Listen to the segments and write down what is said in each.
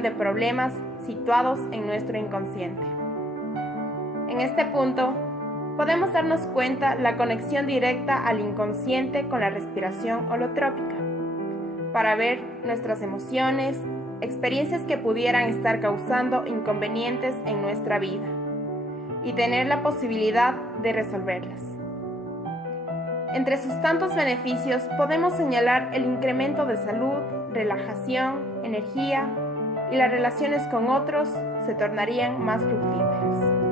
de problemas situados en nuestro inconsciente. En este punto, podemos darnos cuenta la conexión directa al inconsciente con la respiración holotrópica, para ver nuestras emociones, experiencias que pudieran estar causando inconvenientes en nuestra vida y tener la posibilidad de resolverlas. Entre sus tantos beneficios podemos señalar el incremento de salud, relajación, energía y las relaciones con otros se tornarían más fructíferas.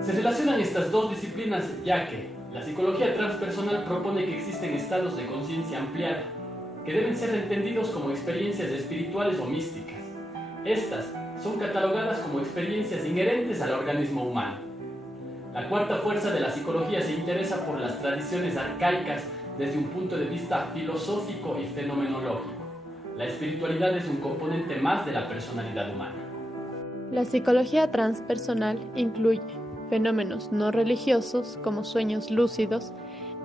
Se relacionan estas dos disciplinas ya que la psicología transpersonal propone que existen estados de conciencia ampliada, que deben ser entendidos como experiencias espirituales o místicas. Estas son catalogadas como experiencias inherentes al organismo humano. La cuarta fuerza de la psicología se interesa por las tradiciones arcaicas desde un punto de vista filosófico y fenomenológico. La espiritualidad es un componente más de la personalidad humana. La psicología transpersonal incluye fenómenos no religiosos como sueños lúcidos,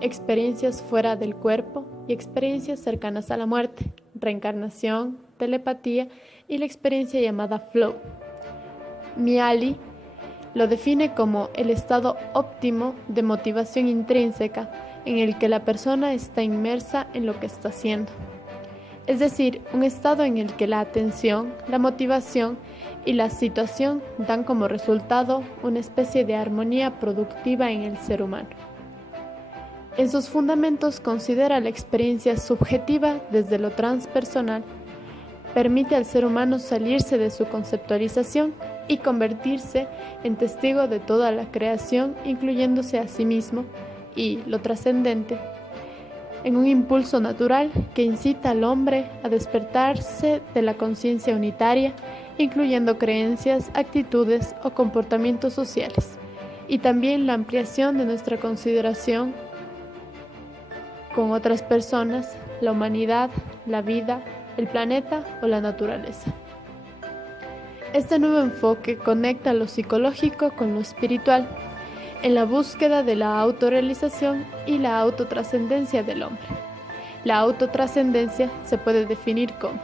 experiencias fuera del cuerpo y experiencias cercanas a la muerte, reencarnación, telepatía y la experiencia llamada flow. Mihaly lo define como el estado óptimo de motivación intrínseca en el que la persona está inmersa en lo que está haciendo. Es decir, un estado en el que la atención, la motivación y la situación dan como resultado una especie de armonía productiva en el ser humano. En sus fundamentos considera la experiencia subjetiva desde lo transpersonal, permite al ser humano salirse de su conceptualización y convertirse en testigo de toda la creación, incluyéndose a sí mismo, y lo trascendente, en un impulso natural que incita al hombre a despertarse de la conciencia unitaria, incluyendo creencias, actitudes o comportamientos sociales, y también la ampliación de nuestra consideración con otras personas, la humanidad, la vida, el planeta o la naturaleza. Este nuevo enfoque conecta lo psicológico con lo espiritual, en la búsqueda de la autorrealización y la autotrascendencia del hombre. La autotrascendencia se puede definir como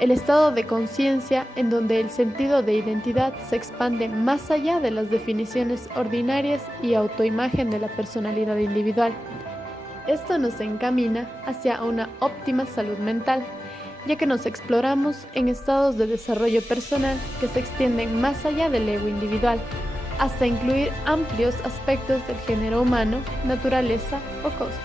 el estado de conciencia en donde el sentido de identidad se expande más allá de las definiciones ordinarias y autoimagen de la personalidad individual. Esto nos encamina hacia una óptima salud mental, ya que nos exploramos en estados de desarrollo personal que se extienden más allá del ego individual, hasta incluir amplios aspectos del género humano, naturaleza o cosmos.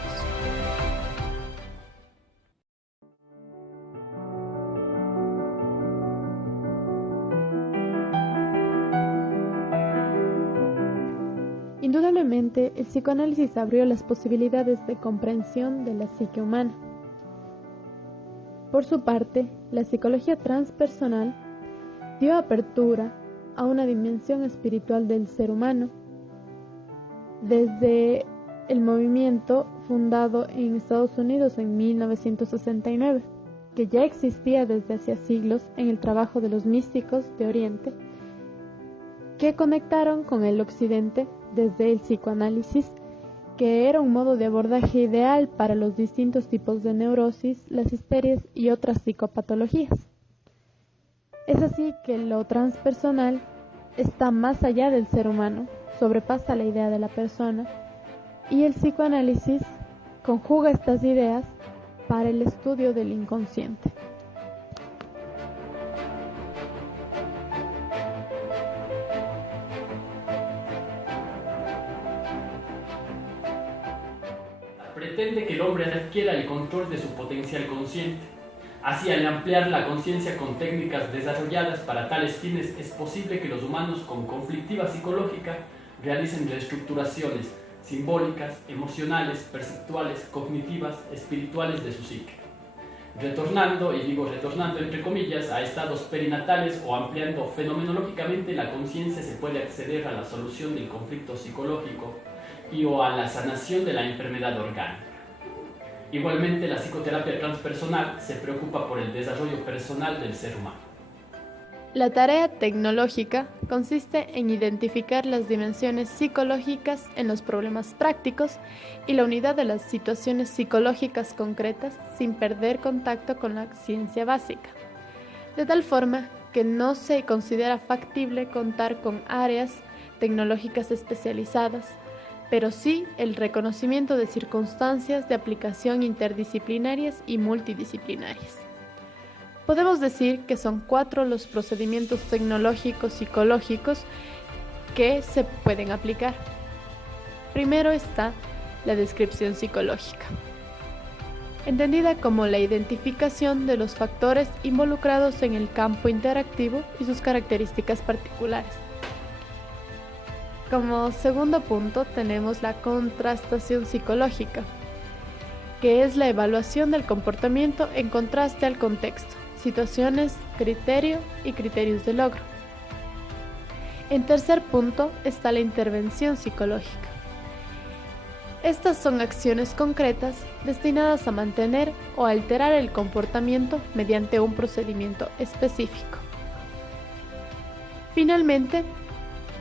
Indudablemente, el psicoanálisis abrió las posibilidades de comprensión de la psique humana. Por su parte, la psicología transpersonal dio apertura a una dimensión espiritual del ser humano, desde el movimiento fundado en Estados Unidos en 1969, que ya existía desde hacía siglos en el trabajo de los místicos de Oriente, que conectaron con el Occidente desde el psicoanálisis, que era un modo de abordaje ideal para los distintos tipos de neurosis, las histerias y otras psicopatologías. Es así que lo transpersonal está más allá del ser humano, sobrepasa la idea de la persona, y el psicoanálisis conjuga estas ideas para el estudio del inconsciente. Pretende que el hombre adquiera el control de su potencial consciente. Así, al ampliar la conciencia con técnicas desarrolladas para tales fines, es posible que los humanos con conflictiva psicológica realicen reestructuraciones simbólicas, emocionales, perceptuales, cognitivas, espirituales de su psique. Retornando, y digo retornando entre comillas, a estados perinatales o ampliando fenomenológicamente la conciencia, se puede acceder a la solución del conflicto psicológico y o a la sanación de la enfermedad orgánica. Igualmente, la psicoterapia transpersonal se preocupa por el desarrollo personal del ser humano. La tarea tecnológica consiste en identificar las dimensiones psicológicas en los problemas prácticos y la unidad de las situaciones psicológicas concretas sin perder contacto con la ciencia básica, de tal forma que no se considera factible contar con áreas tecnológicas especializadas, pero sí el reconocimiento de circunstancias de aplicación interdisciplinarias y multidisciplinarias. Podemos decir que son 4 los procedimientos tecnológicos psicológicos que se pueden aplicar. Primero está la descripción psicológica, entendida como la identificación de los factores involucrados en el campo interactivo y sus características particulares. Como segundo punto tenemos la contrastación psicológica, que es la evaluación del comportamiento en contraste al contexto, situaciones, criterio y criterios de logro. En tercer punto está la intervención psicológica. Estas son acciones concretas destinadas a mantener o alterar el comportamiento mediante un procedimiento específico. Finalmente,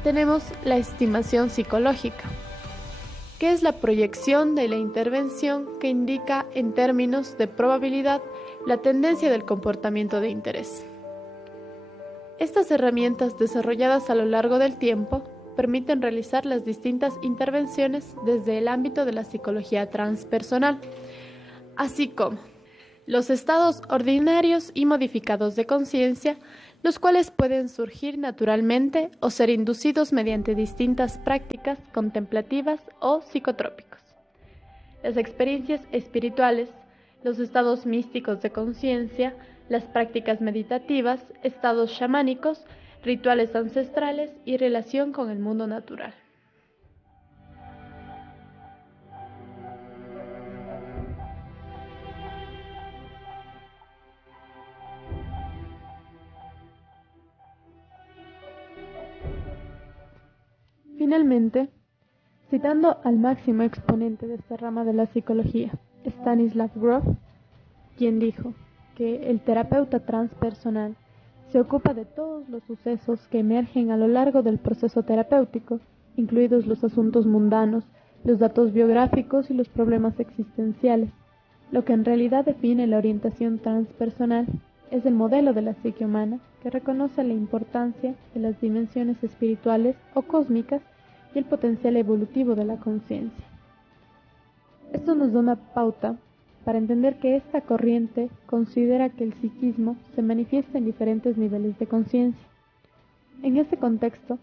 tenemos la estimación psicológica, que es la proyección de la intervención que indica en términos de probabilidad la tendencia del comportamiento de interés. Estas herramientas desarrolladas a lo largo del tiempo permiten realizar las distintas intervenciones desde el ámbito de la psicología transpersonal, así como los estados ordinarios y modificados de conciencia, los cuales pueden surgir naturalmente o ser inducidos mediante distintas prácticas contemplativas o psicotrópicos. Las experiencias espirituales, los estados místicos de conciencia, las prácticas meditativas, estados chamánicos, rituales ancestrales y relación con el mundo natural. Finalmente, citando al máximo exponente de esta rama de la psicología, Stanislav Grof, quien dijo que el terapeuta transpersonal se ocupa de todos los sucesos que emergen a lo largo del proceso terapéutico, incluidos los asuntos mundanos, los datos biográficos y los problemas existenciales. Lo que en realidad define la orientación transpersonal es el modelo de la psique humana que reconoce la importancia de las dimensiones espirituales o cósmicas y el potencial evolutivo de la conciencia. Esto nos da una pauta para entender que esta corriente considera que el psiquismo se manifiesta en diferentes niveles de conciencia. En este contexto,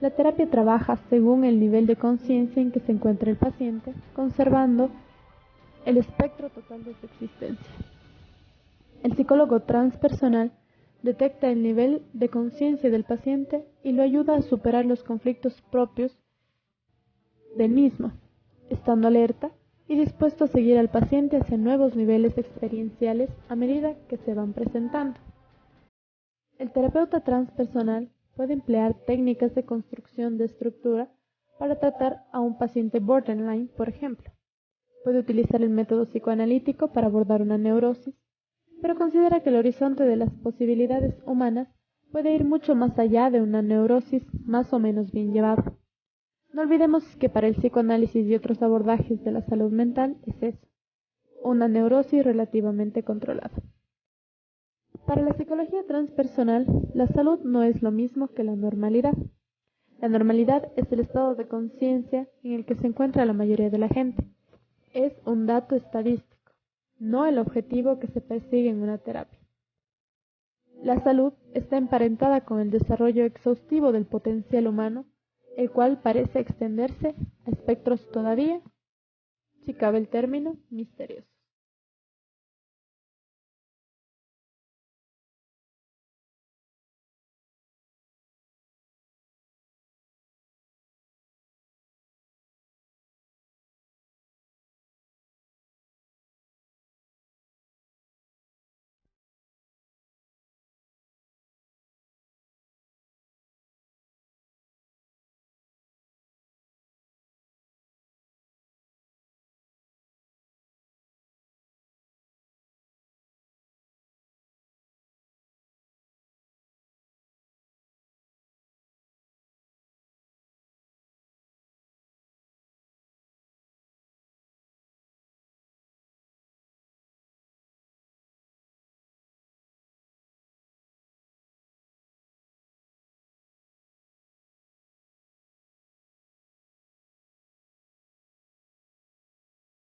la terapia trabaja según el nivel de conciencia en que se encuentra el paciente, conservando el espectro total de su existencia. El psicólogo transpersonal detecta el nivel de conciencia del paciente y lo ayuda a superar los conflictos propios del mismo, estando alerta y dispuesto a seguir al paciente hacia nuevos niveles experienciales a medida que se van presentando. El terapeuta transpersonal puede emplear técnicas de construcción de estructura para tratar a un paciente borderline, por ejemplo. Puede utilizar el método psicoanalítico para abordar una neurosis, pero considera que el horizonte de las posibilidades humanas puede ir mucho más allá de una neurosis más o menos bien llevada. No olvidemos que para el psicoanálisis y otros abordajes de la salud mental es eso, una neurosis relativamente controlada. Para la psicología transpersonal, la salud no es lo mismo que la normalidad. La normalidad es el estado de conciencia en el que se encuentra la mayoría de la gente. Es un dato estadístico, no el objetivo que se persigue en una terapia. La salud está emparentada con el desarrollo exhaustivo del potencial humano, el cual parece extenderse a espectros todavía, si cabe el término, misteriosos.